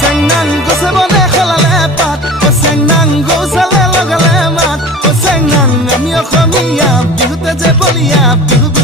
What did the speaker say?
চেংনাং গছে বনে খেলালে পাত চেংনাং গৌচালে লগালে মাত চেংনাং আমি অসমীয়া বিহুতে যে বলিয়া বিহু